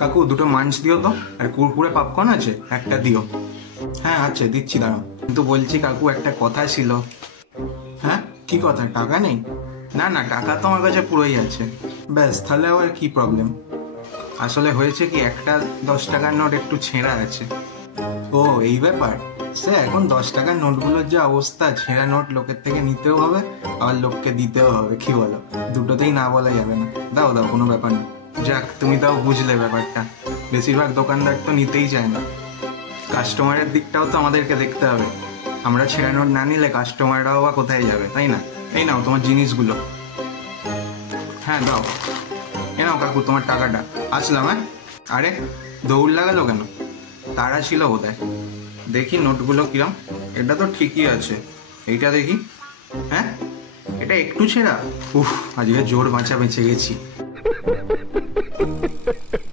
কাকু দুটো মাঞ্চ দিও তো, আর কুরকুরে পপকর্ন আছে একটা দিও। হ্যাঁ আচ্ছা দিচ্ছি, দাঁড়াও। কিন্তু বলছি কাকু একটা কথা ছিল। হ্যাঁ কি কথা? টাকা নেই? না না, টাকা তো আমার কাছে পুরোই আছে। ব্যাস, তাহলে আবার কি প্রবলেম? আসলে হয়েছে কি, একটা 10 টাকার নোট একটু ছেঁড়া আছে। ও এই ব্যাপার। সে এখন 10 টাকার নোটগুলোর যে অবস্থা, ছেঁড়া নোট লোকের থেকে নিতেও হবে, আবার লোককে দিতেও হবে, কি বলো? দুটোতেই না বলা যাবে না। দাও দাও, কোনো ব্যাপার না। যাক, তুমি তাও বুঝলে ব্যাপারটা। বেশিরভাগ দোকানদার তো নিতেই চায় না। কাস্টমারের দিকটাও তো আমাদেরকে দেখতে হবে। আমরা ছেঁড়া নোট না নিলে কাস্টমাররাও বা কোথায় যাবে, তাই না? এই নাও তোমার জিনিসগুলো। হ্যাঁ দাও। এ নাও কাকু তোমার টাকাটা। আসলাম। হ্যাঁ, আরে দৌড় লাগালো কেন? তারা ছিল বোধহয়। দেখি নোটগুলো কিরম। এটা তো ঠিকই আছে। এইটা দেখি। হ্যাঁ, এটা একটু ছেঁড়া। উফ, আজকে জোর বাঁচা বেঁচে গেছি।